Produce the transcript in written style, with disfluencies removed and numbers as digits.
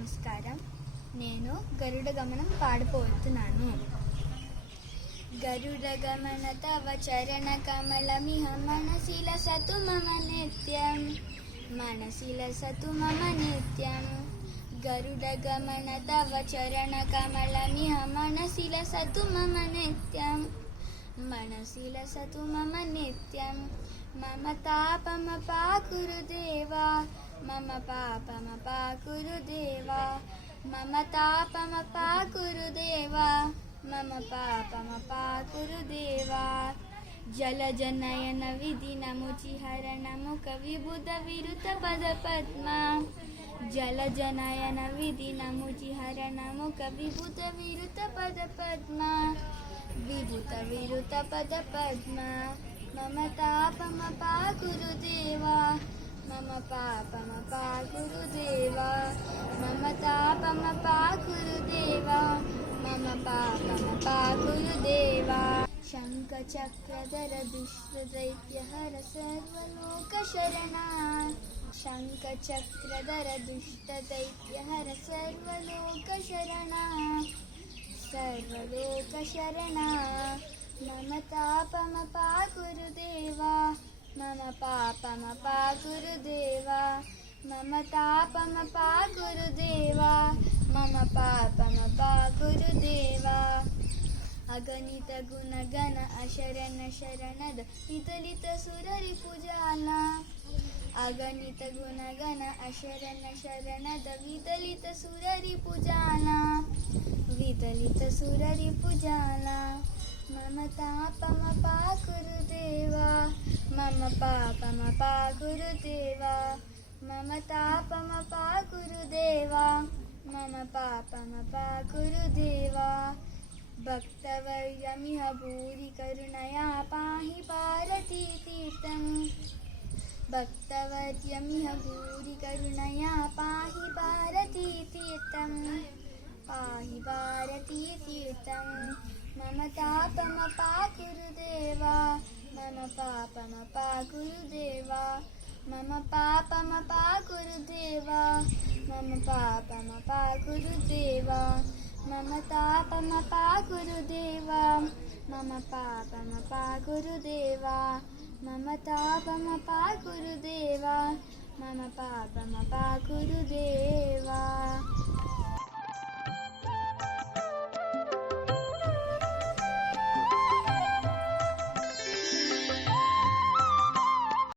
నమస్కారం. నేను గరుడ గమనం పాడిపోతున్నాను. గరుడ గమన తవ చరణ కమలమిహ మనసిల సతు మమ నిత్యం, మనసిల సతు మమ నిత్యం. గరుడ గమన తవ చరణ కమలమిహ మనసిల సతు మమ నిత్యం, మనసిల సతు మమ నిత్యం. మమ తాపమ పాకురు దేవా, మమ పాపమ పాకురు దేవా, మమ తాపమ పాకురు దేవా, మమ పాపమ పాకురు దేవా. జలజనయన విధి నముచి హరణము కవిబుధ విరుత పద పద్మ, జలజనయన విధి నముచి హరణము కవిబుధ విరుత పద పద్మ, విభుత విరుత పద పద్మ. మమ తాపమ పాకురు దేవా, మమ పాపమ పాకురు దేవా, మమ తాపమ పాకురు దేవా, మమ పాపమ పాకురు దేవా. శంఖ చక్రధర దుష్ట దైత్యహర సర్వలోక శరణా, శంఖ చక్రధర దుష్ట దైత్యహర సర్వలోక శరణా, సర్వలోక శరణా. మమ తాపమ పాకురు దేవా, మమ పాపమ పాకురు దేవా, మమ తాపమ పాకురు దేవా, మమ పాపమ పాకురు దేవా. అగణిత గుణగణ అశరణ శరణద వితలిత సురరి పూజాల, అగణిత గుణగణ అశరణ శరణద వితలిత సురరి పూజాల, వితలిత సురరి పూజాల. మమ తాపమ పాకురు దేవా, మమ పాపమ పాకురు దేవా, మమ తాపమ పాకురు దేవా, మమ పాపమ పాకురు దేవా. భక్తవర్యమిహ భూరి కరుణయా పాహి భారతీ తీర్థం, భక్తవర్యమిహ భూరి కరుణయా పాహి భారతీ తీర్థం, పాహి భారతీ తీర్థం. మమ తాపమ పాకురు దేవా, మమ పాపమ పాకురు దేవా, మమ పాపమ పాకురు దేవా, మమ పాపమ పాకురు దేవా. మమ తాపమ పాకురు దేవా, మమ పాపమ పాకురు దేవా, మమ తాపమ పాకురు దేవా, మమ పాపమ పాకురు దేవా.